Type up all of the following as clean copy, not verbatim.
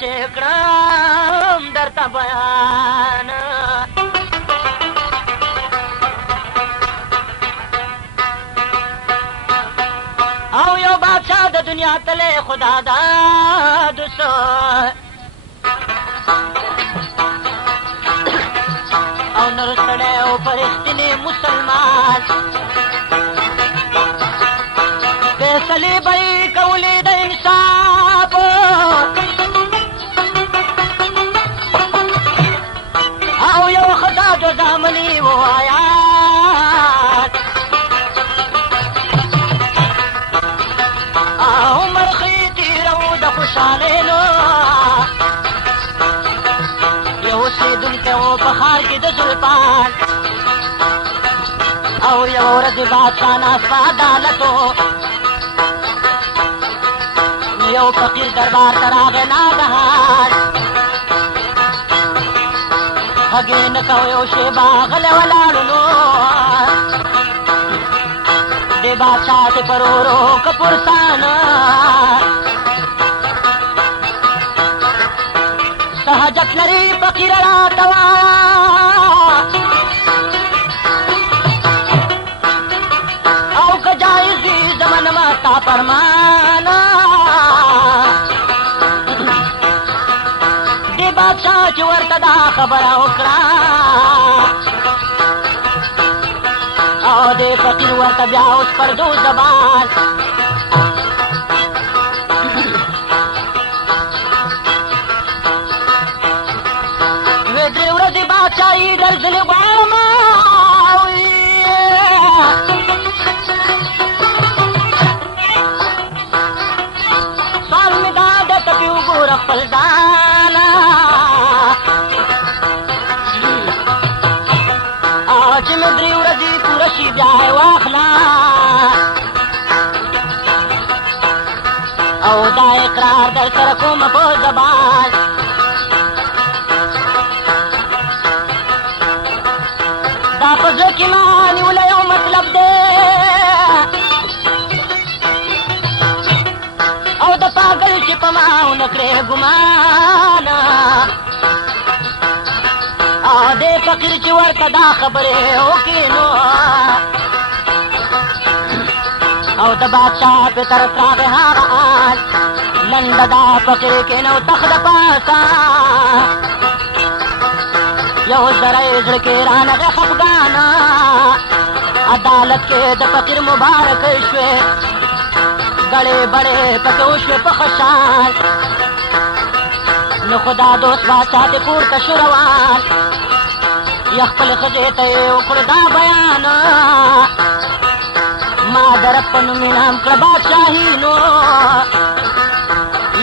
چې کړم درته بیان او یو بادشاہ د دنیا تله خدا دا دوسو او نور سړی او فرښتنی مسلمان فیصلې به یې کولې د انصاف او یو خطا جو زامنې ووایان او مرخې تېرو د خوشحالېنو یو اوسېدونکی و په ښار کې د سلطان او یو ورځ بادشاه ناست په عدالتو یو فقیر دربار ته راغی ناګهان غږ یې نه کوه یو شېبه غلی ولاړو نو دې بادشاه چې پر ورو که پرسان څه حاجت لري فقیر راته وایه او که جایز وي زه منمه ستا فرمانه دې بادشاه چې ورته دا خبره وکړه او دې فقیر ورته بیا اوس پردو زبان وې درې ورځې بادشاهي درځلې غواړمه سوال مې دا ده ته پې وګوره خپل ځانه چې مې درې ورځې پوره شي بیا یې واخله او دا اقرار در سره کومه په زبان دا په زړه کې ما نیولی یو مطلب دی او د پاگل چې په ما ونه کړې ګمان او دې فقیر چې ورته دا خبرې وکړې نو او د بادشاه په طرف راغی هغه آن لنډه دا فقیر کېنو تخت د پاسه یو ذره یې زړه کې رانغی خفګانه عدالت کې د فقیر مبارکۍ شوې ګړې بړې پکې وشوې په خشان نو خدا دوست بادشاه دې پورته شو روان یا خپلې ښځې ته یې وکړو دا بیان ما د رب په نوم انعام کړه بادشاهي نو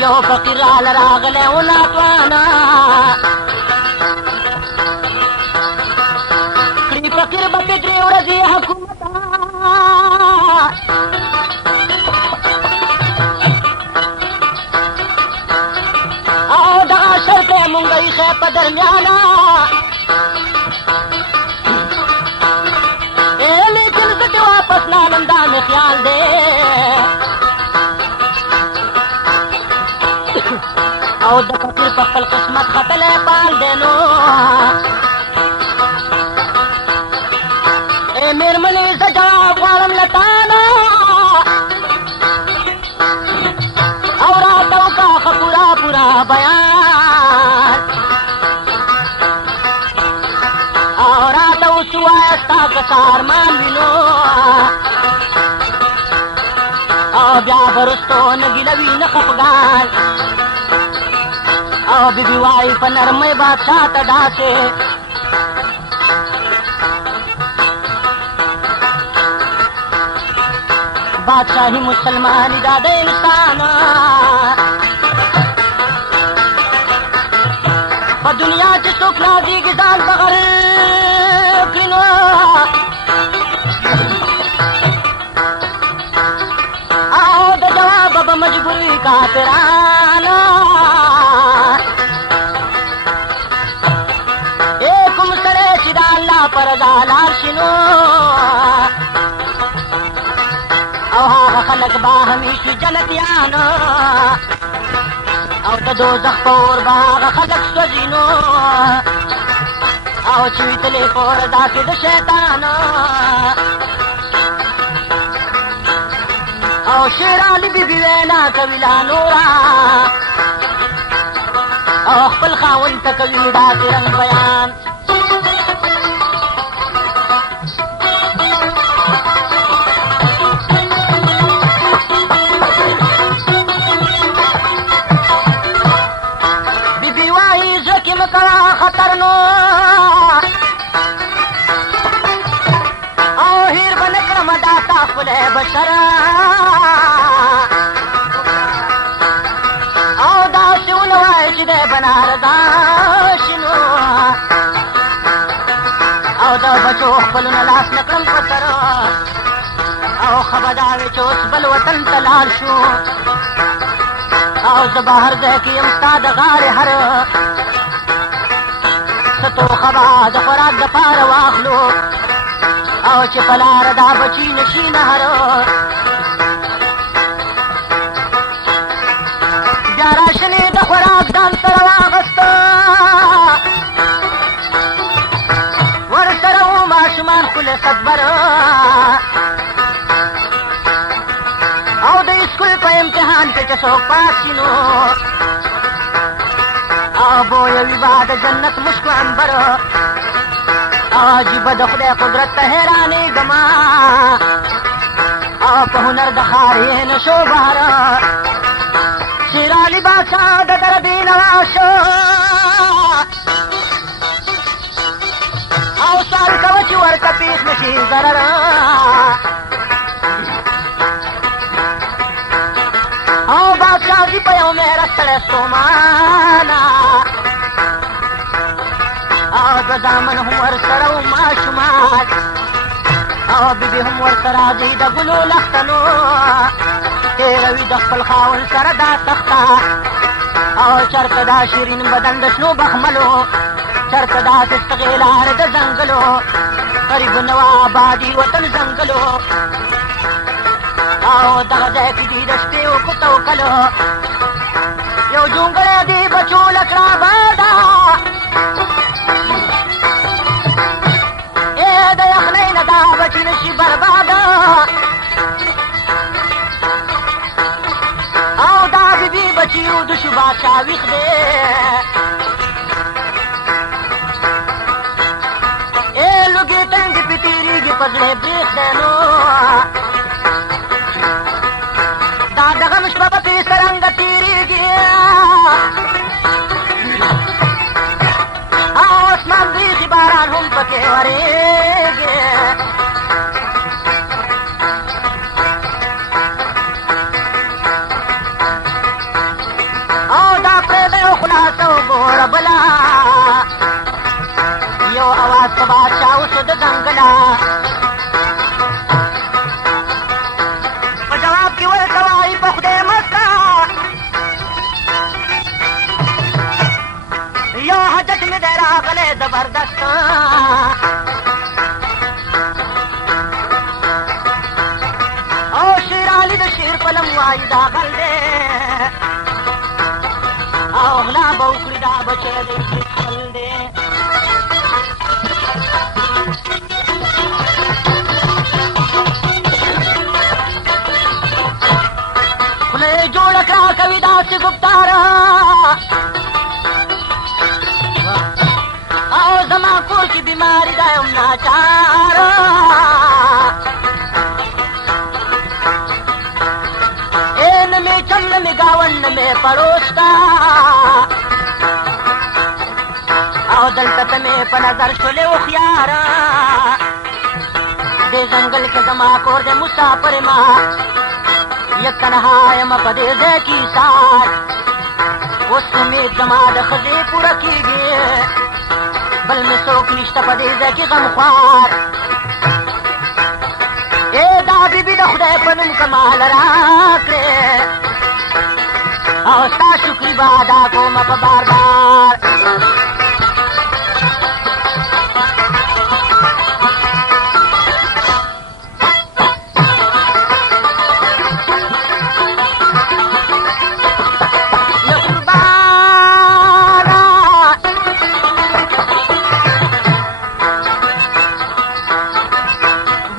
یو فقیر راله راغلی و ناتوانه کړي فقیر به پې درې ورځې حکومت او دغه شرط یې مونږ ایښی په درمیانه لیکن زه دې واپس لالم دا مې خیال دی او د فقیر په خپل قسمت ختلی پال دی نو مېرمنې زه جواب غواړم له تانه او راته وکړه ښه پوره پوره بیان او راته اوس ووایه ستا که څه ارمان وي نو او بیا به رستو نه ګیله وي نه خفګان او بیبي وایي په نرمۍ بادشاه ته داسې بادشاهي مسلماني دا د انسان په دنیا چې څوک راځيږي ځان په غر کړي نو او د جواب به مجبوري کافران کوم سړی چې د الله پر رضا لاړ شي نو او هغه خلک به همیشه جنتیان او د دوزخ په اور به هغه خلک سوځي نو او چې وي تلې په رضا کې د شیطان او شیر علي بیبي وینا کوي لا نورا او خپل خاوند ته کوي داسې رنګ بیان خطر نو او هیر بنکرم داتا خپل بشر او داسې ونوای چې د بناردا شنو او د بچو خپلونه لاس نکړم په سر او خبردار چې اوس بل وطن ته لاړ شو او زه بهر ځای کې یم ستا د غاړې هر ستو خبا د خوراک د پاره واخلو او چې په لاره دا بچي نشي نهر بیا راشنې د خوراک ځان سره واغسته ورسره و ماشومان خله صدبر او د اسکول په امتحان کې چې څوک پاس شي نو بویوي با د جنت مشک عنبر عجیبه د خدای قدرت ته حیرانېږم او په هنر د ښار یې نشو بهر شیر علي بادشاه د در بېنوا شو او سوال کوه چې ورته پېښ نشي ضرر او بادشاه جي په یو مهره ستړی ستومانه او د دامن هم ورسره و ماشومان او بیبي هم ورسره ځي د ګلو لښتنو تېروي د خپل خاوند سره دا تخته او چرته دا شیرین بدن د شنو بخملو چرته داسې ستغې لار د ځنګلو قریب نه وه آبادي وطن ځنګلو او دغه ځای کې دي د شپې وکوته وکلو یو جونګړی دی بچو لکړه بادا د یخنۍ نه دا بچي نشي برباده او دا بیبي بچي وده شو بادشاه ویښ دی لوګې ټنګې پې تېرېږي په زړه برېښ دی نو دا د غم شپه به پې څرنګه تېرېږي او اسمان بریښي باران هم پکې ورېږي او دا پرېږدیو خلاصه وګوره بله یو اواز په بادشاه وشو د ځنګله په جواب کې ورته وایي په خدای مسته یو حاجت مې دی راغلی زبردست او شیر علي د شیر په لم وایي دا غل دی او غلا به وکړي دا بچی دی خپل دی خوله یې جوړه کړه کوي داسې ګفتاره او زما کور کې بیماري دا یم ناچاره نه مې چم نه مې ګاونډ نه مې پړوس ته او دلته ته مې په نظر شولې هوښیاره دې ځنګل کې زما کور دی مسافر ما یک تنها یم په دې ځای کې سار اوس امید زما د ښځې پوره کېږي بل مې څوک نشته په دې ځای کې غمخوار دا بیبي د خدای په نوم که مال راکړې او ستا شکري به ادا کومه په بار بار یا قربان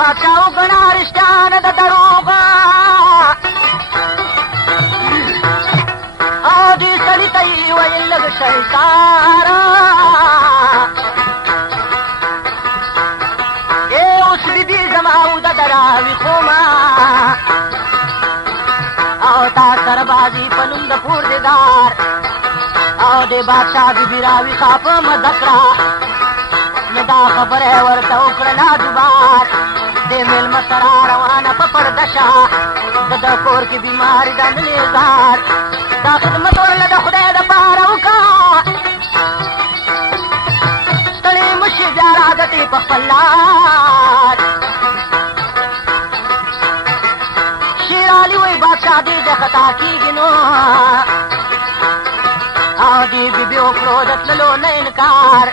بادشاہ وګڼه رښتیا نه د دروغ او دې سړي ته یې ویل لږ شیطانه اوس بیبي زما اوده ده راویښومه او تا سره بازي په نوم د پوردګار او د بادشاه بیبي راویښه په مزه کړه نو دا خبره یې ورته وکړه لا دوبار دې مېلمه سره روانه په پرده شه د کور کې بیماري ده نن یې زار دا خدمت ورله د خدای دپاره وکړه ستړې مشي بیا راګټې په خپل لار شیر علي وایي بادشاه دې د خطا کېږي نو او دې بیبي وکړو د تللو نه انکار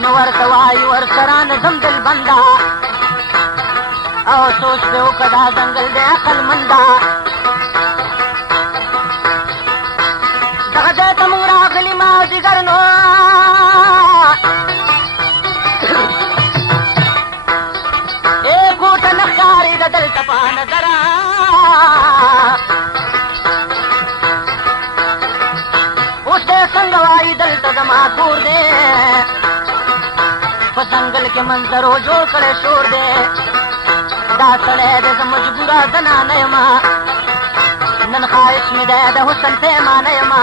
نو ورته وایي ورسره نه ځم دلبنده او سوچ پې وکړه دا ځنګل دی عقلمنده دغه ځای ته مونږ راغلي مازدیګر نو کور ته نه ښکارېده دلته په نظره اوس دی څنګه وایي دلته زما کور دی په ځنګل کې منظرو جوړ کړی شور دی دا سړی دی زه مجبوره زنانه یمه نن ښایست مې دی د حسن پیمانه یمه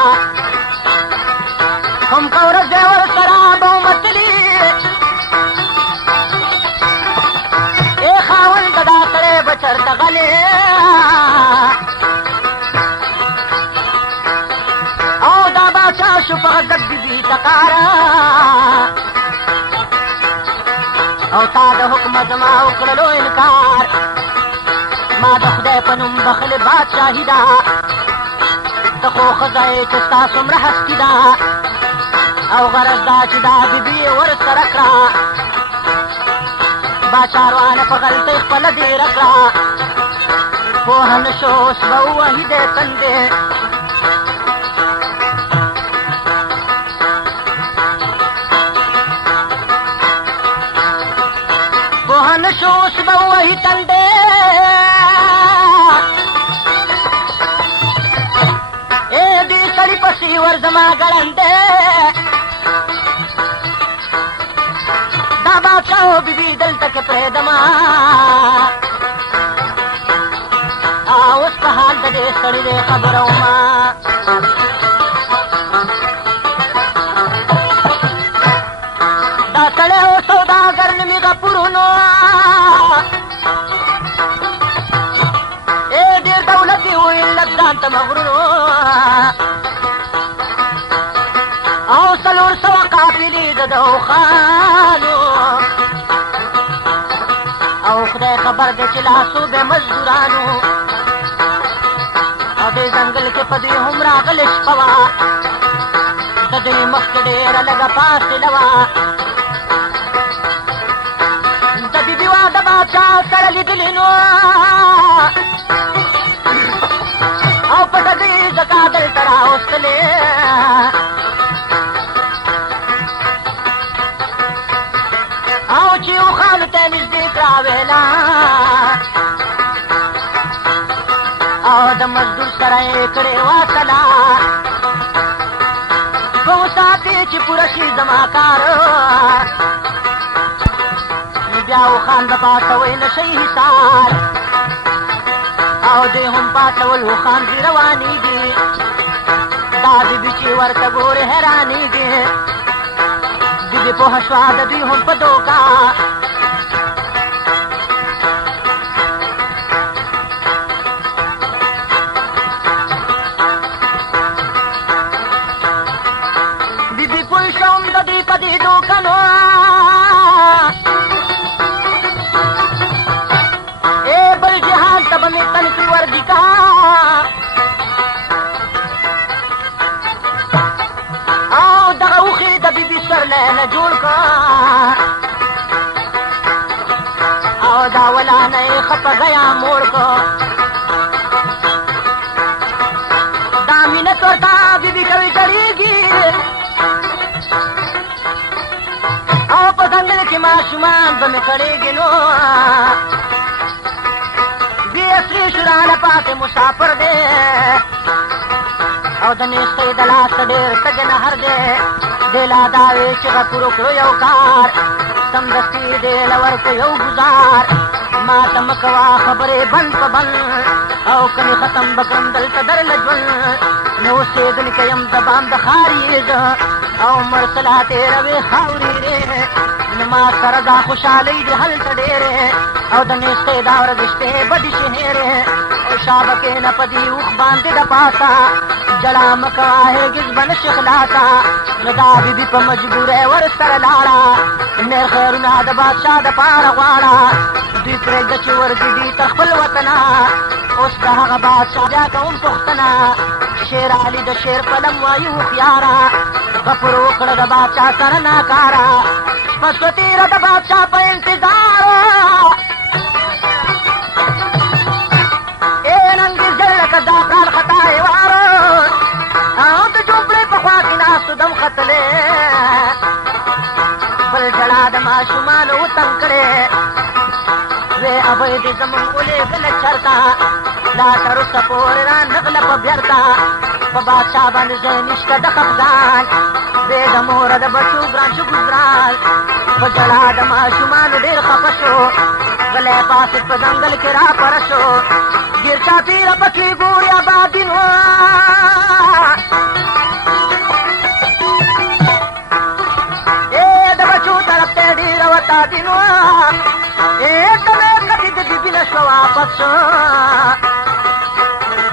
کوم که ورځ دی ورسره به ومتلي ای خاونده دا سړی به چرته غلی او دا باچا شو په غضب بیبي تقاره او تا د حکمه زما وکړلو انکار ما د خدای په نوم بخلې بادشاهي ده ته خو ښځه یې چې ستا څومره هستي ده او غرض دا چې دا بیبي یې ورسره کړه باچا روانه په غلطۍ خپله ډېره کړه پوهه نه شو اوس به ووهي دی تندې پوهه نه شو اوس به ووهي تندې ای دې سړي پسې ور زما ګړندې دا باچا و بیبي دلته کې پرېږدمه اوس په حال د دې سړي دی خبره ومه دا سړی و سوداګر نومي غفورونو ای ډېر دولت یې ویل لږ ځان ته مغرورو او 400 قافلې د ده اوښانو او خدای خبر دی چې لاسو به مزدورانو او دې ځنګل کې په دوی هم راغلې شپه وه د دوی مخکې ډېره لږه فاصله وه د بیبي واده باچا سره لیدلي نو او په ډګۍ ځکه دلته راوستلې او چې اوښانو ته نږدې کړه ویلا او د مزدور سره یې کړې واصله په وساتې چې پوره شي زما کار بیا اوښان د پاڅوی نه شي حصار او دوی هم پاڅول اوښان دې روانېږي دا بیبي چې ورته ګورې حیرانېږي بیبي پوهه شوه د دوی هم په دوکه بیبي پوه شوم د دوی په دې دوکه نو بل جهان ته به مې تن کې وردي کا او دغه اوښې د بیبي سرلی نه جوړ کا او دا ولانه یې ښه په غیا موړ کا دا مینت ورته بیبي کوي ډړېږي او په ځنګل کې ما ماشومان به مې کړېږي نو بې اصلي شورانه پاتې مسافر دی او د نیستۍ د لاسه ډېر سجن هر دی دی لا دا وې چې غفور وکړو یو کار سمدستي دی له ورکو یو ګزار ما ته مه کوه خبرې بند په بند او کنې ختم به کړم دلته درله ژوند نو اوسېدونکی یم د بام د ښار یې زه او مرسلا تېروې خاورې نو ما سره دا خوشحالۍ دي هلته ډېرې او د نیستۍ دا ورځې شپې بدې شهېرې او شابه کښېنه په دې اوښ باندې د پاسه جړا مه کوه هرګز به نشي خلاصه نو دا بیبي په مجبورۍ ورسره لاړه نېر خیرونه د بادشاه دپاره غواړه دوی پرېږده چې ورځي دي تر خپل وطنه اوس د هغه بادشاه بیا کوم پوښتنه شیر علي د شیر قلم وایي هوښیاره غفور وکړه د بادشاه سره ناکاره شپه شوه تېره د بادشاه په انتظار ای نن دې زړه لکه زعفران خطا هېواره او د جوپړې په خوا کې ناستو دم ختلې بل ژړا د ماشومانو وتنګ کړې وې ابۍ دې زمونږ ولېږله چرته لا تر اوسه پورې را نغله په بېرته په بادشاه باندې ځای نشته د خفګان وې د موره د بچو ګران شو ګزران په ژړا د ماشومانو ډېر خفه شو غلی پاسې په ځنګل کې را پره شو ډېر چاپېره پکې ګوري آبادي نو د بچو طرف ته ډېره وتادي نو کله کتې د بیبي نه شوه واپس شو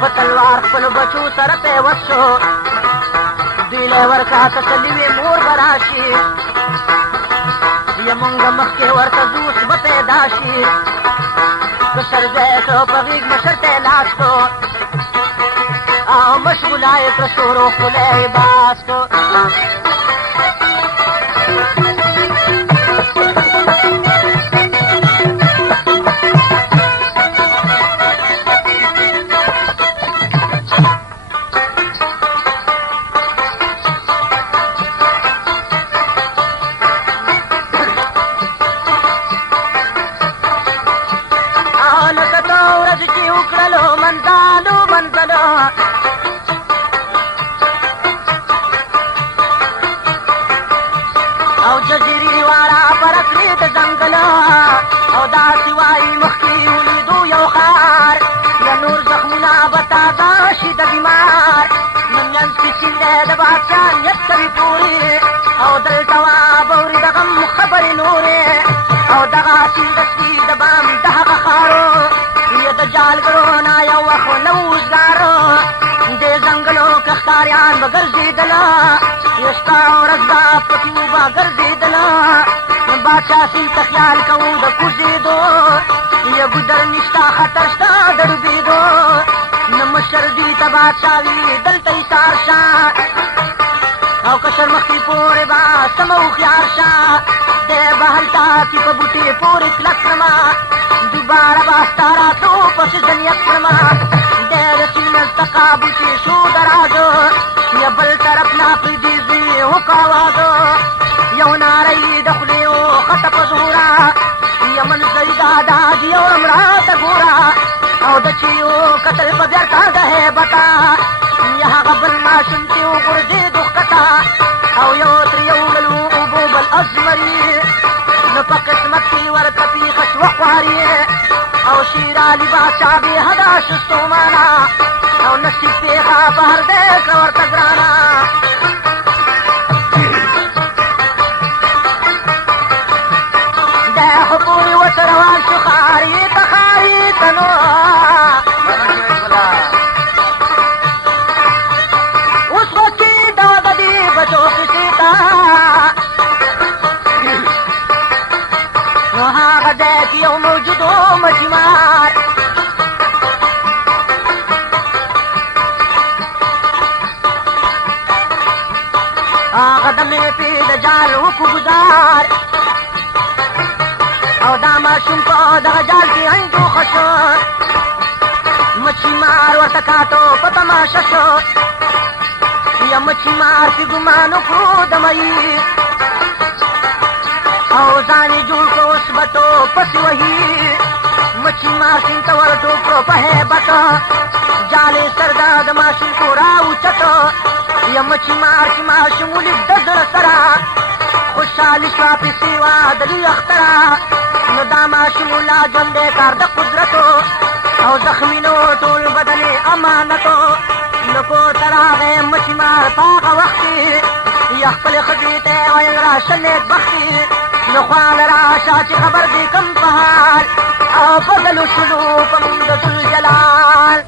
په تلوار خپلو بچو سره پیوست شو دوی له ورکړه تسلي وې مور به راشي یمونږ مخکې ورته دوست به پیدا شي کشر ځای کړو په غېږ مشر ته یې لاس کړو او مشغوله یې کړه شورو ښکلی یې باز کړو چاسي ته خیال کوو د کوزېدو یا ګودر نشته خطر شته د ډوبېدو نه مشر دوی ته بادشاه وي دلته ایثار شه او کشر مخکې پورې به سمه هوښیار شه دی به هلته کې په بوټې پورې کلک کړمه دوباره به ستا راتلو پسې زه نیت کړمه دی د سینه څخه بوټې شو درازو یا بل طرف نه پرېږدي زوی وکاوازو یو ناره یې د خولې خطه په زوره یمن زری دادا جیوړم راته ګوره او د چې یو کتل په بېرته د هیبته یا هغه بل ماشوم چې وغورځېدو ښکته او یو ترې یوړلو اوبو بل ازمري نو په قسمت کې ورته پیښه شوه خواري او شیر علي بادشاه بې حده شو ستومانه او نصیب پیښه بهر دی کړه ورته ګرانه روان شو خاري ته نو اوس خو چې دا د دې بچو کیسې ته نو هغه ځای کې یو موجود و مچیمار هغه د میپې د جال وکړو ګزار او دا ماشوم په دغه جال کې انډوخه شو مچي مار ورته کاټو په تماشه شو یا مچي مار چې ګمان وکړو د مئي او ځان یې جوړ کړو اوس به ټوپسې وهي مچي ماشین ته ور ټوپ کړو په هیبت جالې سردا د ماشین کو راوچت یا مچي مار چې ماشوم ولید د زړه سره خوشحالي شوه پیسې وه د لوی اختره نو دا ماشوم لا ژوندی کار د قدرتو او زخمي نو ټول بدن یې امانتو نو کور ته راغی مچي مار په هغه وخت کې یا خپلې ښځې ته یې ویل راشه نیکبختې نو خواله راشه چې خبر دې کم په حال او په ځلو شلو په نوم د ذوالجلال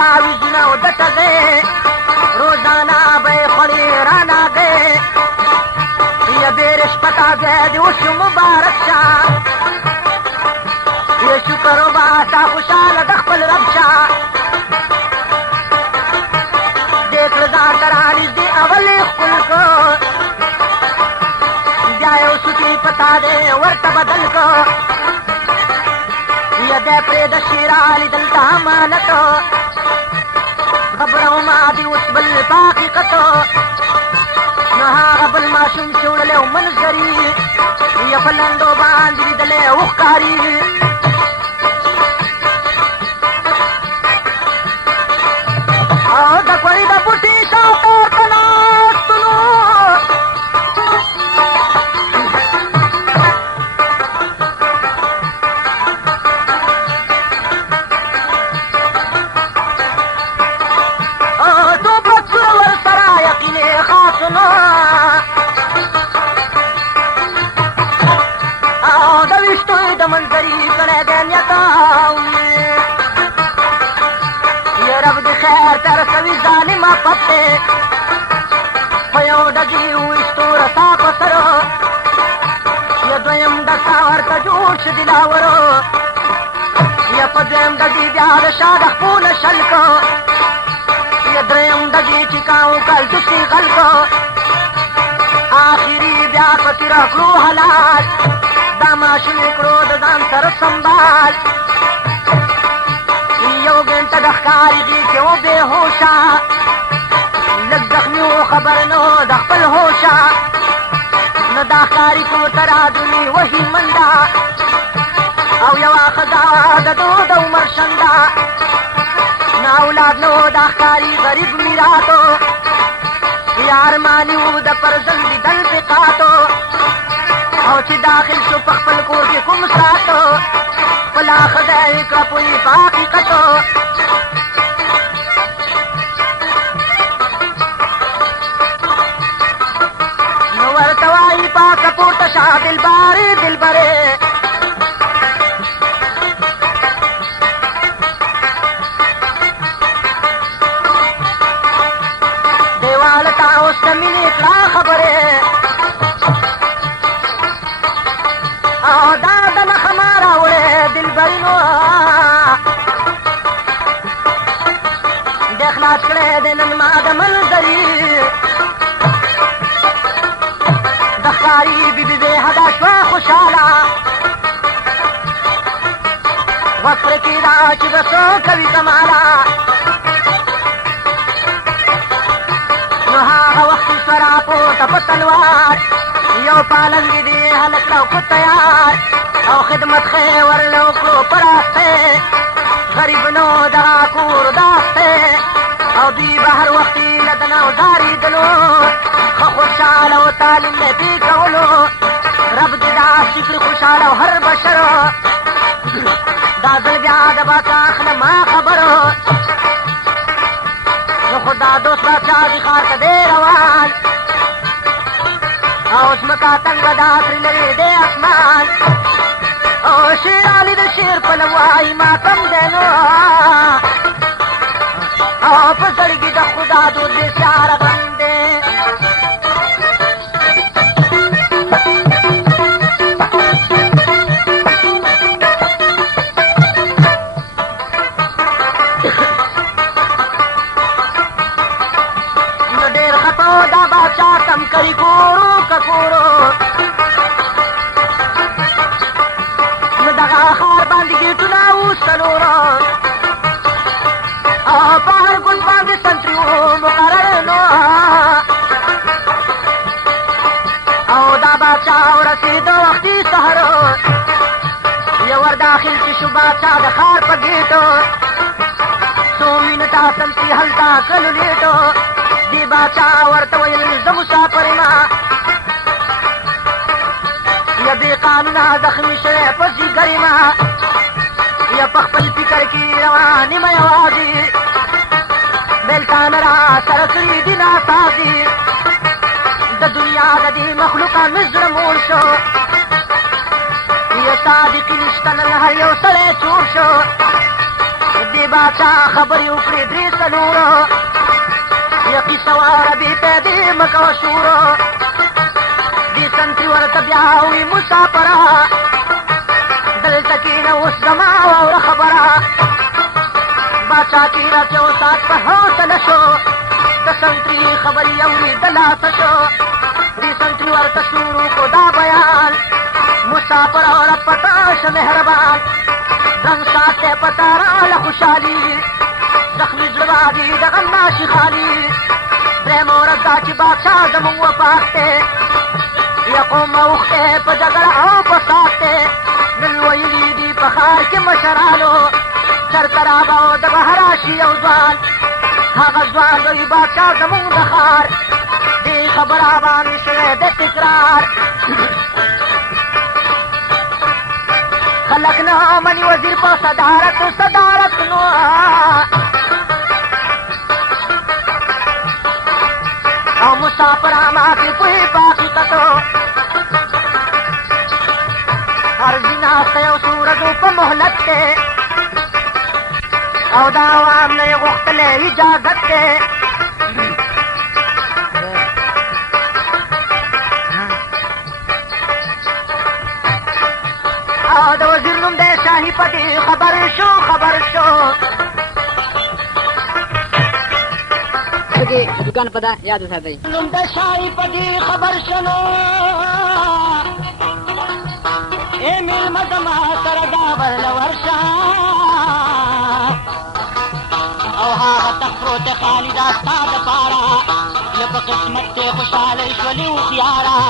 تعویزونه و دته دی روزانه به یې خولې رانهګی یا بېرې شپه تازی د وشو مبارک شه یا شکر وباسه خوشحاله د خپل رب شه دې کړه ځان ته رانږدې اول یې ښکل کړو بیا یو سوټي په تا دی ورته بدل کړو یا دی پرېږده شیره لیدل د امانتو خبره وما دي اوس بل په حقیقتو نو هغه بل ماشوم چې وړلی و منظري یا په لنډو باندې لیدلی وښکاري او د کوړي د بوټي شاوخوا ورته ناستلو ترسوي ظالمه پته په یو ډګي ویشتو رسا په سرو یا دویم ډکا ورته جوړ شو دلاورو یا په دویم ډګي بیا د شا د خپونه شل کو یا دریم ډګي چې کاو کل دوسي خلکو آخري بیا په تیره کړو حلال دا ماشین یې کړو د ځان سره سنبال یو ګنټه د ښکارېږي چې و بې هوشه لږ زخمي و خبر نو د خپل هوشه نو دا ښکاري کور ته رادرومي وهي منډه او یوه ښځه د دو د عمر شنډه نه اولاد نو دا ښکاري غریب میراتو یا ارماني و د پرزل لیدل فقاتو او چې داخل شو په خپل کور کې کوم ساتو خپله ښځه یې کړه پوهې په حقیقتو نو ورته وایي پاکه پورته شه دلبارې دلبرې دیواله ته اوس د مینې کړه خبرې او دا د نښه ما راوړې دلبرینو د خلاص کړی دی نن ما د منظري د ښکاري بیبي بې حده شوه خوشحاله غوږ پرې کېده چې به څه کوي زماله نو هغه وخت یې شوه راپورته په تلوار یو پالنګ دی هلک راو په تیار او خدمت ښې ورله وکړو په راسته غریب نو دغه کور داسته او دوی به هر وخت یې له ده نه وزارېدلو ښه خوشحاله و تعلیم یې پې کولو رب دې داسې کړي خوشحاله او هر بشر دا ځل بیا د باچا اخله ما خبرو نو خو دا دوست باچا دې ښار ته دی روان او ځمکه تنګه ده ترې لرې دی اسمان او شیر علي د شیر په نوم وایي ماتم دی نو او په زړګي د خدا دود بې سیاره غم دی نو ډېر خطو دا باچا کم کوي کورو ککورو نو دغه ښار باندې ګېټونه اوس څلورو او په هر ګل باندې سنتري وو مقرر نو او دا باچا ورسېده وختي سهرو یو ور داخل چې شو باچا د ښار په ګېټو څو مینټه سنتري هلته کړلو لیټو دې باچا ورته ویل زه مسافر یم یا بې قانونه زخمي شوی په ځیګر یم یا په خپل فکر کې روان یم یوازې بېلتانه را سره کړي دي ناسازي د دنیا د دې مخلوقه مې زړه موړ شو یا صادقي نشته نن هر یو سړی چور شو دې باچا خبرې وکړې درې څلورو یا قیصه واره بې پیدې مه کوه شورو دې سنتري ورته بیا وي مسافره دلته کښېنه اوس زما واوره خبره باچا کښېنه چې یو ساعت په حوصله شو د سنتري خبرې اوري د لاسه شو دې سنتري ورته شروع کو دا بیان مسافر او رب پتا شه مهربان رنګ ساته پتا راله خوشحالي زخمي زړه دي د غم ناشي خالي درېم ورځ دا چې باچا زمونږ وفات دی یا قوم اوښتی په جګړه او فساد دی نن ویلي دي په ښار کې مشرانو چرته رابه او د بهر راشي یو ځوان هغه ځوان لوی باچا زمونږ د ښار دې خبره باندې شوی د تکرار خلک نه مني وزیر په صدارت نو او مسافر ماتې پوهې په حقیقتو عرضي ناسته یو څو ورځو په مهلت دی او دا عوام نه یې غوښتلی اجازت دی او د وزیر نوم دی شاهي په دې خبر شو دکان پتا یاد وساتئ نوم د شاهي په دې خبر شنو اے مېلمه زما سره دا ورله ورشه او هغه تخت پروت خالي دا ستا دپاره یا په قسمت دی خوشحاله شولي هوښیاره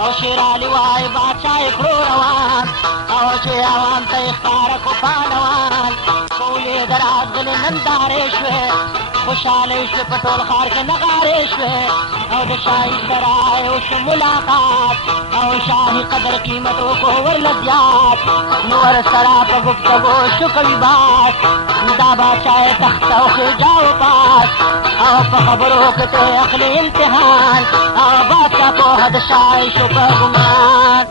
او شیر علي وایي باچا یې کړو روان او چې عوام ته یې ښکاره کو پانوان کولې د راتللې نندارې شوې خوشحاله شوې په ټول ښار کې نغارې شوې او د شاهي سره یو شو ملاقات او شاهي قدر قیمت وکړو ورله زیات نو ورسره په گفتګو شو کوي بات دا باچا یې تخت او خېجا وپاس او په خبرو کې ترې اخلي امتحان او باچا پوهه د شاهي شو په ګمان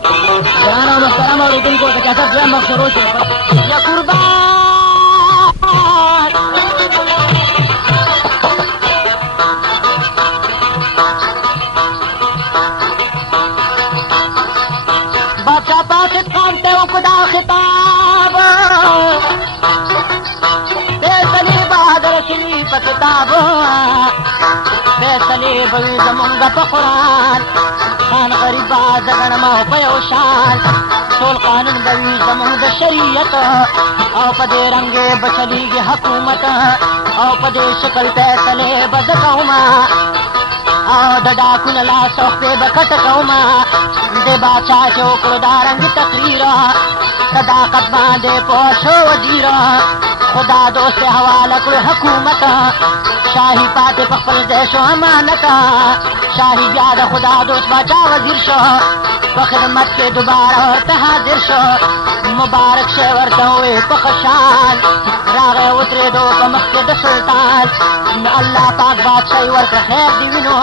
ګرانو محترم اورېدونکو د کیسټ دویم مخ شروع شو یا قربان باچا پاکت خان ته وکړو دا خطاب فیصلې بهادر شوي په کتاب فیصلې به وي زمونږ په قرآن خان غریب به زګنم او په یو شان ټول قانون به وي زمونږ د شریعت او په دې رنګې به چلیږي حکومت او په دې شکل فیصلې به زه کومه او د ډاکو نه لاس او خپې به کټه کومه د باچا چې وکړو دا رنګې تقریر صداقت باندې پوه شو وزیر خدا دوست حواله کړو حکومت شاهي پاتې په خپل ځای شو امانت شاهي بیا د خدا دوست باچا وزیر شو په خدمت کې دوباره ورته حاضر شو مبارک شی ورته ووې په خشان راغی ودرېدو په مخ کې د سلطان الله پاک بادشاهي ورته خیر دې وینو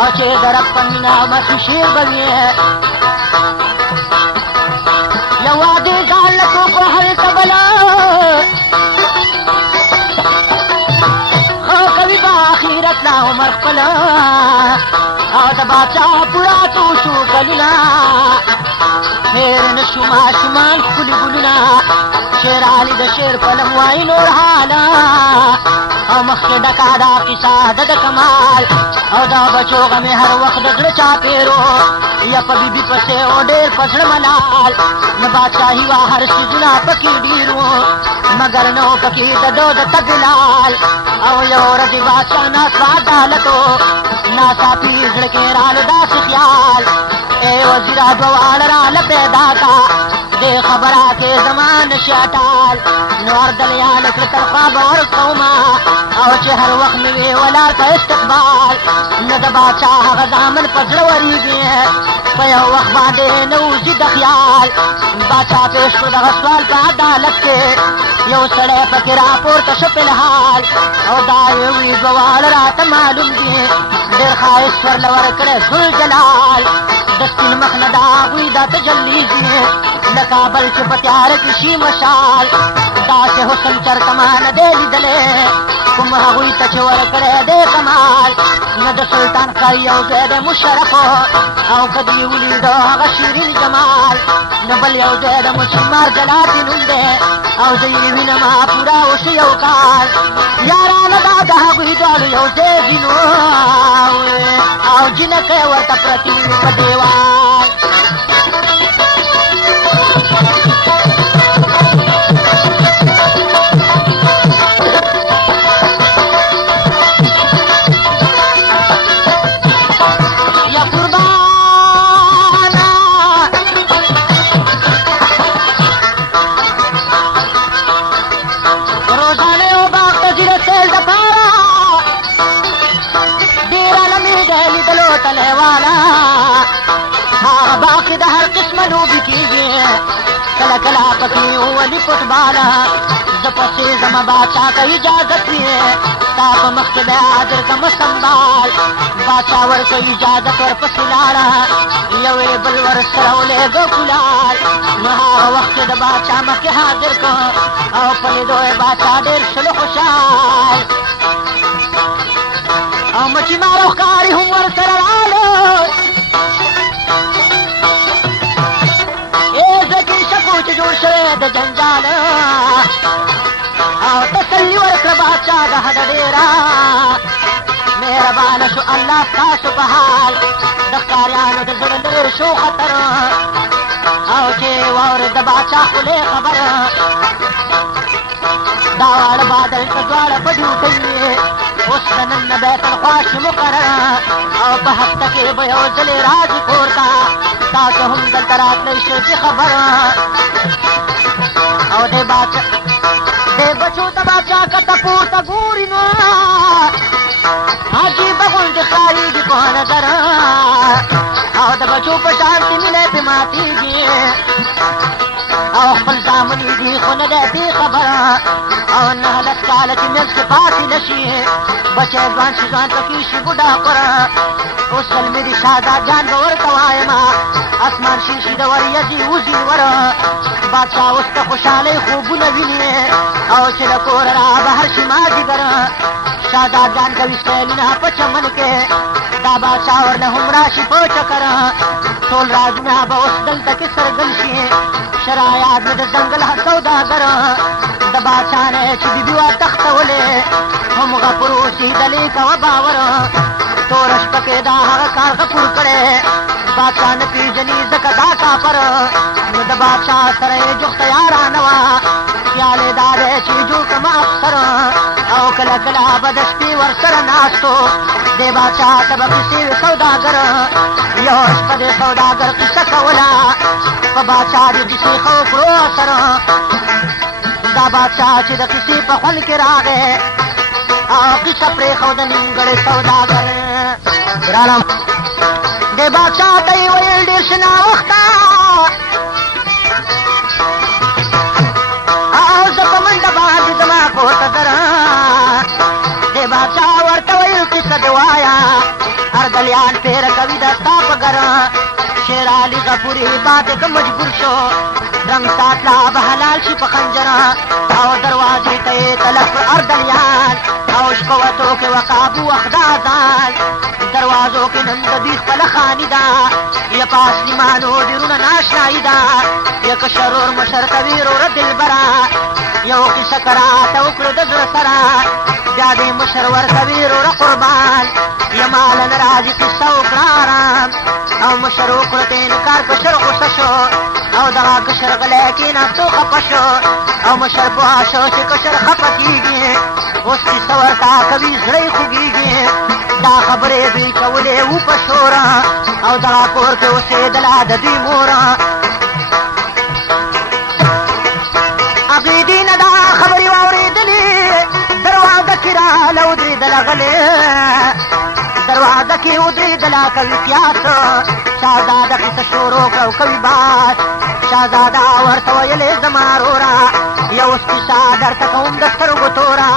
او چې د رب په مینه مسیح شیر به وي یو وعدې ځان له څوک هلته بلا خو کوي به اخرت لا عمر خپل او د بادشاه پوره تو شو کلونه هېر نه شو ماشومان ښکلي ګلونه شیر علي د شیر په لم وایي نور حاله او مخکې ډکه دا کیسه د کمال او دا بچو غمې هر وخت د زړه چاپېرو یا په بیبي پسې او ډېر په زړه ملال نه بادشاهي وه هر څیزونه پکې ډېر وو مګر نه و پکې د دو د تبلال او یو ورځې بادشاه ناست په عدالتو ناڅاپي زړه کې راله داسې خیال ای وزیره دوه واړه راله پیدا کا دې خبره کې زما نشي اټال نو اردلیان کړه ترخوا به ورکومه او چې هر وخت مې وي ولاړ په استقبال نه د بادشاه هغه زامن په زړه ورېږي په یو وخت باندې نه وځي د خیال بادشاه پېښ کړو دغه سوال په عدالت کې یو سړی پکې راپورته شو فلحال او دا یې وي دوه واړه راته معلوم دي ډېر ښایست ورله ورکړی ذوالجلال د سپین مخ نه د هغوی دا تجلیږي د کابل چې په تیاره کې شي مشال داسې حسن چرته ما نه دی لیدلی کوم هغوی ته چې ورکړی دی کمال نه د سلطان ښایي یو ځای دی مشرفو او که دې ولیدو هغه شیرین جمال نه بل یو ځای د مچمار جلاتي نوم دی او زه یې وینم پوره وشو یو کال یارانه دا د هغوی دواړو یو ځای ځینو او جنکۍ ورته پرتې په دیوال د هر قسمه لوبې کېږي کله کله پکې ولي فټباله زه پسې زما باچا ته اجازت وي ستا په مخ کې بیا حاضر کړمه سنبال باچا ورکوي اجازت ورپسې لاړه یو یې بل ورسره ولېږه کولال نو هغه وخت کې د باچا مخکې حاضر کړ او په لیدو یې باچا ډېر شلو خوشحال او مچي مارو ښکاري هم ورسره راغلو چې جوړ شوی د جنجال او تسلي ورکړه باچا د حده ډېره مهربانه شو الله ستاسو په حال د ښکاریانو د زړه لرې شو خطر او چې واورېد د باچا خولې خبره دا واړه بادل ته دواړه په ډیوټۍ وي اوس د نن نه بیا تنخوا شي مقرره او په هفته کې به یو ځلې راځي کور ته تاسو هم دلته راتلی شئ چې خبره او دې بچو ته باچا کته پورته ګوري نو عجیبه غوندې ښکارېږي په نظر او د بچو په شانتې مینه پې ماتېږي او خپل زامن دي خو نه دی دې خبره او 19 کاله چې منځ کې پاتې نه شي بچی ځوان شي ځوان پکې شي بوډا خوره اوس کلمې دي شهزاد جان به ورته وایمه اسمان شي شي د وریځې وځي وره بادشاه اوس ته خوشحالۍ خوبونه ویني او چې له کوره را بهر شي مازدیګر شهزاد جان کوي سیلونه په چمن کې دا بادشاه ورله هم راشي په چکر ټول رازونه به اوس دلته کې څرګند شي شرایط مې د ځنګل سوداګر د بادشاه نه چې بیبي وا تختولې هم غفور اوسېدلې کوه باور توره شپه کې دا هغه کار غفور کړی بادشاه نه پېژني ځکه دا کافر نو د بادشاه سره یې جوخته یارانه وه خیال یې دا دی چې جوړ کړم افسر او کله کله به د شپې ورسره ناستو دې بادشاه ته به کیسې وې سوداګر یو شپه دې سوداګر قصه کوله په بادشاه دې کیسې ښه وکړو اثر دا بادشاه چې د کیسې په خوند کې راغی او قصه پرېښود نیمګړی سوداګر ګرانم دې بادشاه ته یې ویل ډېر شنا وخته او زه په منډه باندې زما کور ته درم دې باچا ورته ویل قصه دې وایه اردلیان پیره کوي د ستا په ګره شیر علي غفوري باندې که مجبور شو رنګ ساتلا به حلال شي په خنجره او دروازې ته یې طلب کړ اردلیان او شقوتو کې وقابو وخدا ځان دروازو کې نن د دوی خپله خاني ده یا په اسلیمانو ډېرونه ناشنایي ده یا که شرور مشر کوي وروره دلبره یو قصه که راته وکړو د زړه سره بیا دې مشر ورکوي وروره قربان یا ماله نه راځي قصه وکړه آرام او مشر وکړو ته انکار کشر غوسه شو او دغه کشر غلی کېناستو خفه شو او مشر پوه شو چې کشر خفه کېږي اوس کیسه ورته کوي زړه یې خوږېږي دا خبرې دوی کولې وو په شوره او دغه کور کې اوسېدله د دوی موره هغې دې نه دا خبرې واورېدلې دروازه کې راله ودرېدله غلې دروازه کې ودرېدله کوي پیاس شهزاده قصه شروع کړه او کوي باس شهزاده ورته ویلې زما وروره یو اوس کیسه درته کوم د سترګو توره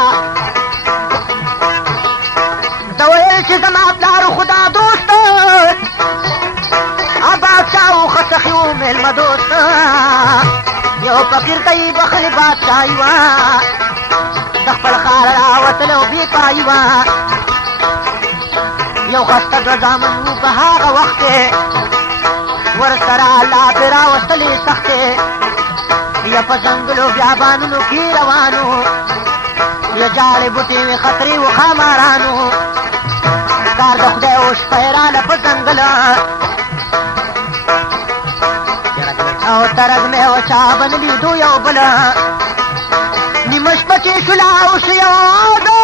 ده ویل چې زما پلار خدا دوست بادشاه و ښه سخي و مېلمه دوست یو فقیر ته یې بخلې بادشاهي وه د خپل ښار راوتلی او بې پایي وه یو خسته دوه زامن وو په هغه وخت کې ورسره لافې راوستلې سختې یا په ځنګلو بیابانونو کې روانو یا جاړې بوټې وې خطرې و خامارانو کار د خدای اوس پیراله په ځنګله او ترګ مې و چا بن لیدو یو بله نیمه شپه چې شوله اوس یاده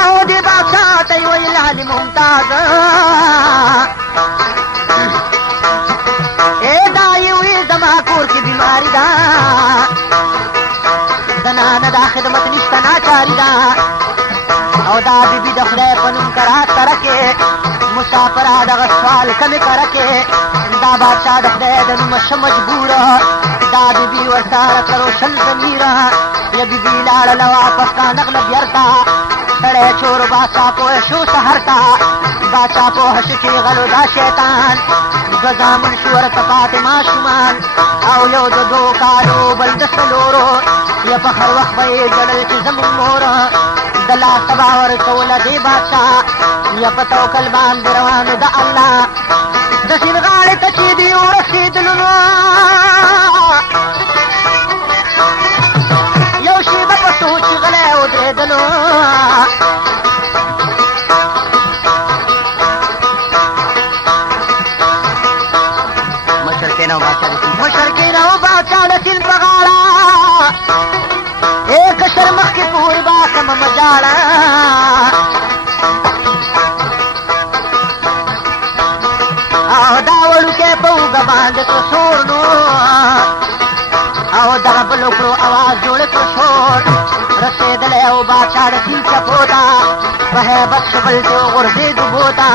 او دې بادشاه ته یې ویل علي ممتازه دا یې وی زما کور کې بیماري ده زنانه دا خدمت نشته ناچاري ده او دا بیبي د خدای په نوم کرا سره کې مسافره دغه سوال کمې کره کې دا بادشاه د خدای د نومه شه مجبوره دا بیبي ورسره کړو شل ضمیره یا بیبي لاړله واپس کا نغله بیرته سړی چور بادشاه پوه شو سهر ته بادشاه پوه شو چې غلو دا شیطان دوه زامن شو ورته پاتې ماشومان او یو د دوو کالو بل د څلورو یا په هر وخت به یې ژړل چې زموږ مور د لاس تبا ورکوله دې بادشاه یا په توکل باندې روانو د الله د سیند غاړې ته چې دي ورسېدلو نو یو شېبه په سوچ غلی ودرېدلو مشر کېنه و بادشاه د سیند په غاړه کشر مخکې پورې با کمه مجاړه او دا وړوکی په اوږه باندې کړو سور نو او دغه بل وکړو اواز جوړ کړو شور رسېدلی او بادشاه د سیند چپو ته په هیبت شبل کې وغورځېد اوبو ته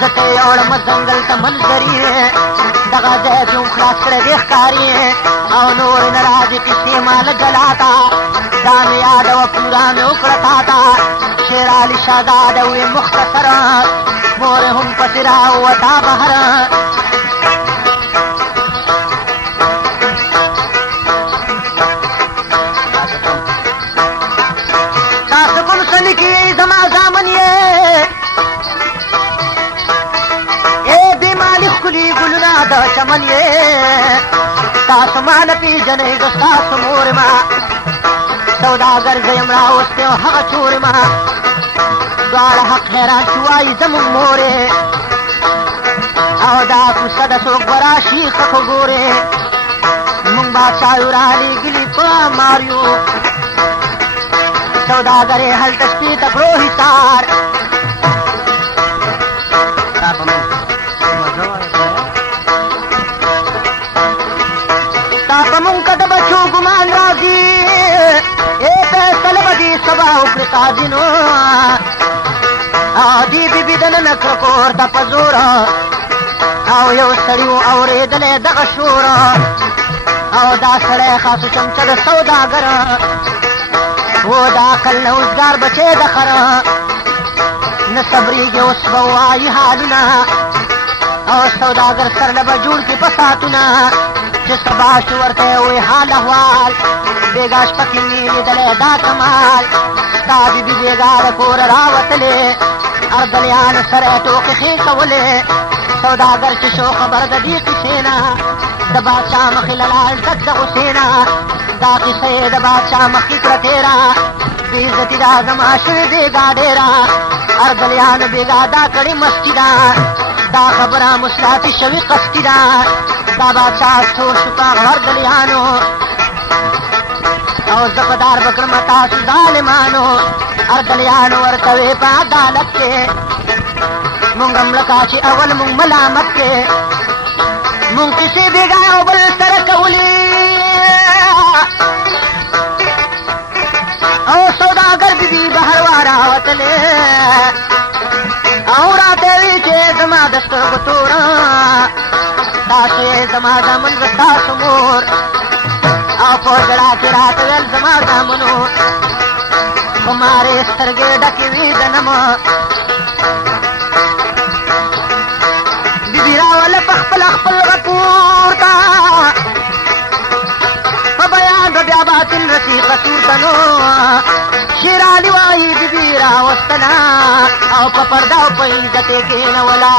زه ته یې وړم ځنګل ته منظري دغه ځای کې هم خلاص کړی دی ښکاري او نورې نه راځي کیسې ماله جلا ته دا مې یاده وه پوره مې وکړه تا ته شیر علي شهزاده وې مختصره مور هم پسې راووته بهره تاسو کوم څه لیکي زما زامن یې بې مالي ښکلي ګلونه د چمن یې تاسو ما نه پېژنئ زه ستاسو مور یم سوداګر زه یم راوستی او هغه چور یم دواړه حق حیران چې وایي زموږ مورې او دا کوڅه د څوک به راشي ښه خو ګورې موږ بادشاه یو رالېږلي په ماریو سوداګر یې هلته شپې ته کړو حصار ستا په مونږ که د بچو ګمان راځي فیصله به دې سبا وکړي قاضي نو دی بیبي دننه کړه کور ته په زور او یو سړي و اورېدلی دغه شور او دا سړی خاصو چمچه د سوداګر و د عقل نه اوزګار بچی د خر نه صبرېږي اوس به وایي حالونه او سوداګر سر له به جوړ کړي په ساعتونه چې سبا شو ورته یې ووایي حال احوال بېګا شپه کې مې لیدلی دا کمال ستا بیبي بېګا د کوره راوتلې اردلیانو سره یې ټوکې ښې کولې سوداګر چې شو خبر د دې قصې نه د بادشاه مخې له لال ډک د غصې نه دا قصه یې د بادشاه مخې کړه تېره بې عزتي دا زما شوې بېګا ډېره اردلیانو بېګا دا کړې مستي ده دا خبره مثبتې شوې قصدي ده دا بادشاه ټول شو په اردلیانو او زه په دار به کړم تاسو ظالمانو اردلیانو ورته وې په عدالت کې مونږ هم لکه چې اول مونږ ملامت کې مونږ کیسې بېګا یو بل سره کولې او سوداګر بیبي بهر واراوتلې او راته وی چې زما د سترګو توره تاسو یې زما زامن زه ستاسو مور او په ژړا کې راته ویل زما زامنو په مارې سترګې ډکې وي د نمه بیبي راوله په خپله خپل غپور ته په بیان به بیا باطل رسي قصور ته نو شیر علي وایي بیبي راوستله او په پرده او په عزت یې کېنوله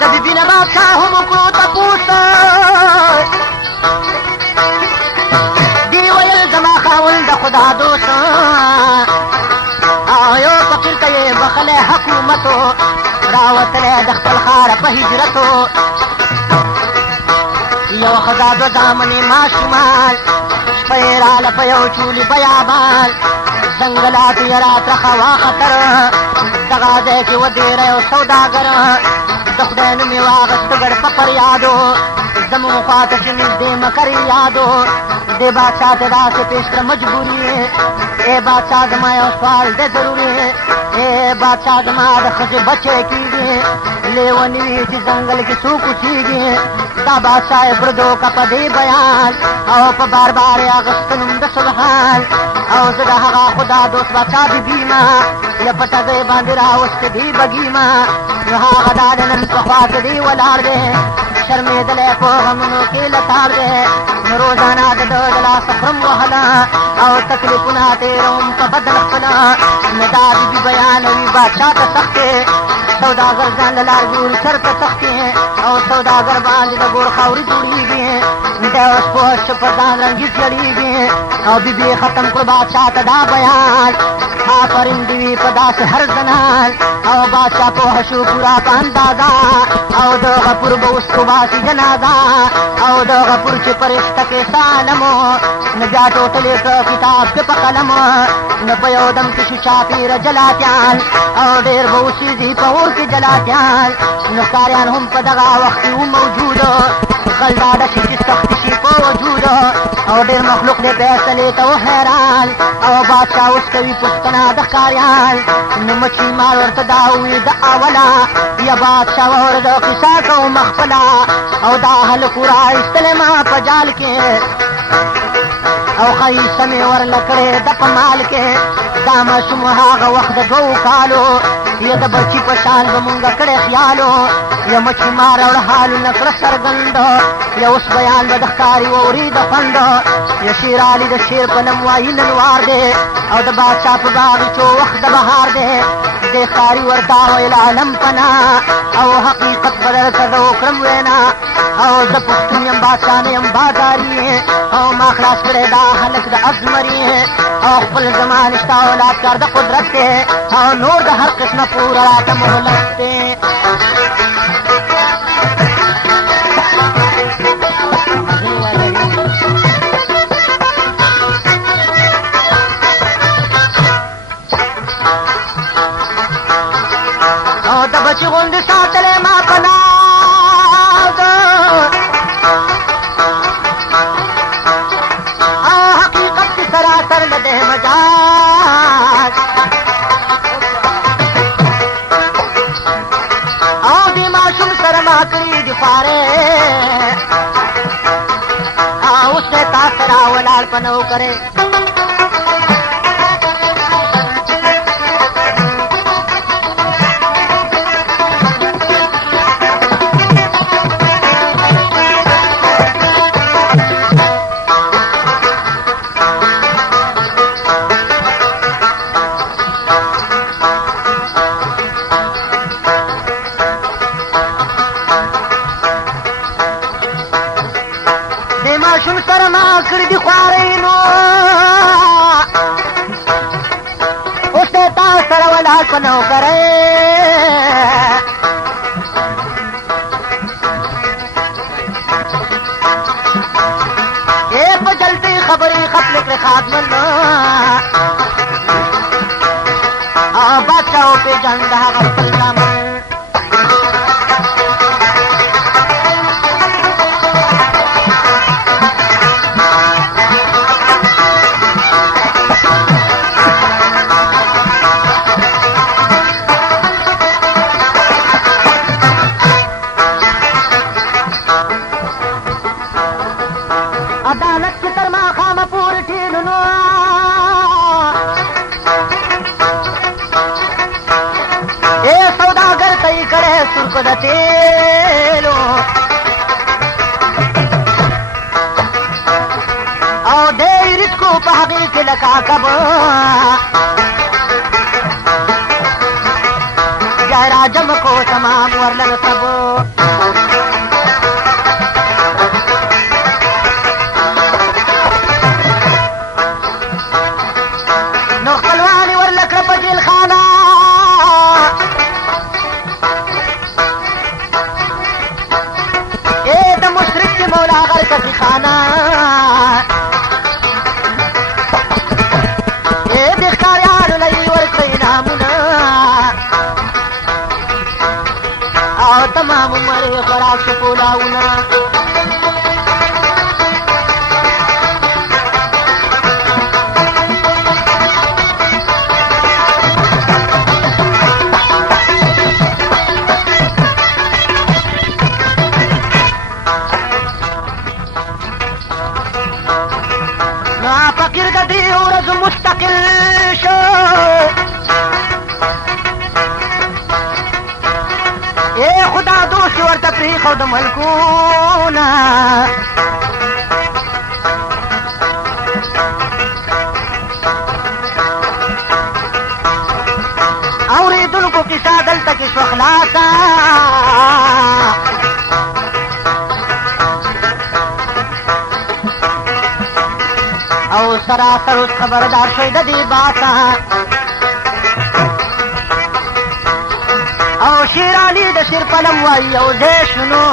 د بیبي نه بادشاه هم وکړو تپوس دی ویل زما خاوند د خدا دوست او یو فقیر ته یې بخلی حکومتو راوتلی د خپل ښاره په هجرتو یو ښځه دوه زامنې ماشومان شپه یې راله په یو چولي بیابان ځنګلاتو یې راترخه واخطر دغه ځای کې ودېره یو سوداګر د خدای نوم یې واغسته ګډ په فریادو زمونږ خوا ته چې نږدې مکر یادو دې بادشاه ته داسې پېش کړه مجبوري ای بادشاه زما یو سوال دی ضروري ای بادشاه زما د ښځې بچی کېږي لیوني وي چې ځنګل کې څوک اوسېږي دا بادشاه یې کړه دوکه په دې بیان او په بار بار یې اغسته نوم د سبحان او زه د هغه خدا دوست بادشاه بیبي ما له پټګۍ باندې راوستې دې بګي ما نو هغه دا د نن په خوا کې دی ولاړ دی شرمېدلی په غمونو کې لتاړ دی نو روزانه د ده د لاسه خورم وهله او تکلیفونه تېروم په بدل خپله نو دا بیبي بیانوي بادشاه ته سختې سوداګر ځان له لار ګوري چرته تښتې او سوداګر باندې د ګور خاورې جوړېږي دی اوس پوه شو په ځان رنګي جړېږي او بیبي ختم کړو بادشاه ته دا بیان آفرین دې وي په داسې هر زنان او بادشاه پوه شو پوره په اندازه او د غفور به اوس وباسي جنازه او د غفور چې فرښته کې سالمو نو بیا ټوټلې کړه کتاب کې په قلم نو په یو دم کې شو چاپېره جلاتیان او ډېر به اوسېږي په اور کې جلاتیان نو ښکاریان هم په دغه وخت کې و موجود غل ډاډه شي چې سختي شي په وجود او ډېر مخلوق دې فیصلې ته و حیران او بادشاه اوس کوي پوښتنه د ښکاریان نو مچي مار ورته دا ووي د اوله یا بادشاه واوره د قصه کوم خپله او دا هلک ورایستلی ما په جال کې او ښایسته مې ورله کړې ده په مال کې دا ماشوم هغه وخت د 2 کالو یا د بچي په شان به مونږه کړی خیالو یا مچي مار اړ حالونه کړه څرګند یا اوس بیان به د ښکاري واوري د خوند یا شیر علي د شیر په نوم وایي نن وار دی او د بادشاه په باغچو وخت د بهار دی دې ښکاري ورته ویل عالم پنا او حقیقت به درته زه وکړم وینا او زه پښتون یم بادشاه نه یم باداري او ما خلاص کړی دا هلک د ازمري او خپل زما نشته اولاد کار د قدرت دی او نور د هر قسمه پوره راته مهلت دی او د بچي غوندې ساتلی ما په ناز ولاړ په نو کرے ماشوم سره ما کړی دي خوارۍ نو اوس دې تا سره ولاړ په نوکرۍ په جلدۍ خبرې خپلې کړې خادمن بادشاه وپېژند هغه خپل زامن عدالت کې تر ماښامه پورې ټیلو نو سوداګر ته یې کړی سرکو د تیلو او دی رزقو په هغې کې لکه عقب بیا یې راجمع کو تمام ورله سبو نو خپلوانې ورله کړه په جیل خانه د مشرک چې مولا غر کفي خانه د ښکاریانو له یې ورکړئ نامونه او تمام عمر یې خوراک شو پولاونه فقیر د دې ورځ مستقل شو خدا دوست ورته پرېښود ملکونه اورېدونکو کیسه دلته کې شوه خلاصه او سراسر اوس خبردار شوی د دې باته او شیر علي د شیر پلم وایي او ځای شنو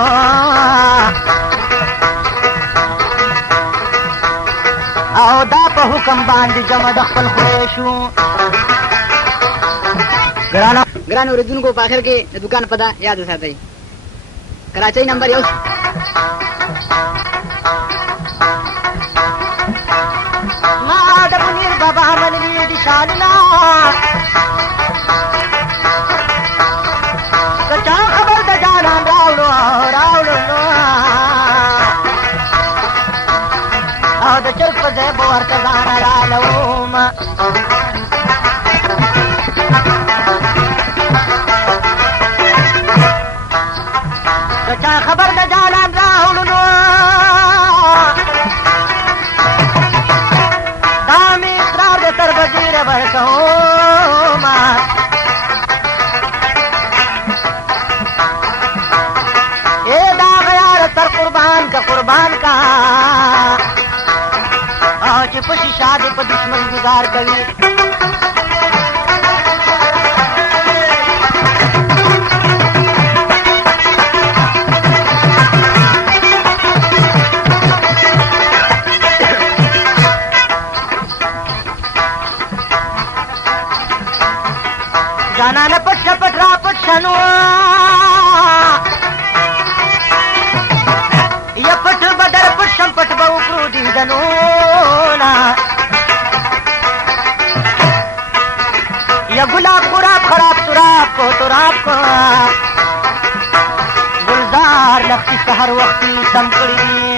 او دا په حکم باندې جمع د خپل خدای شو ګران اورېدونکو په آخر کې د دکان پته یاد وساتئ کراچۍ نمبر 1 بابا منوی دی شاننا کچا خبر د جانان راوړو نو او د چرګ په ځای به ورته ځان رالوم کچا خبر د جانان راوړو نو تر بجیر ورکوما دا غیار تر قربان کا چې په شیشه دې په دشمن گزار کوي جانانه پټ پټ را پټ شنو یا پټ بدر پټ شم پټ به وکړو دیدنو یا گلاب خراب خراب تراب کو گلزار لختی سحر وقتی سم کړی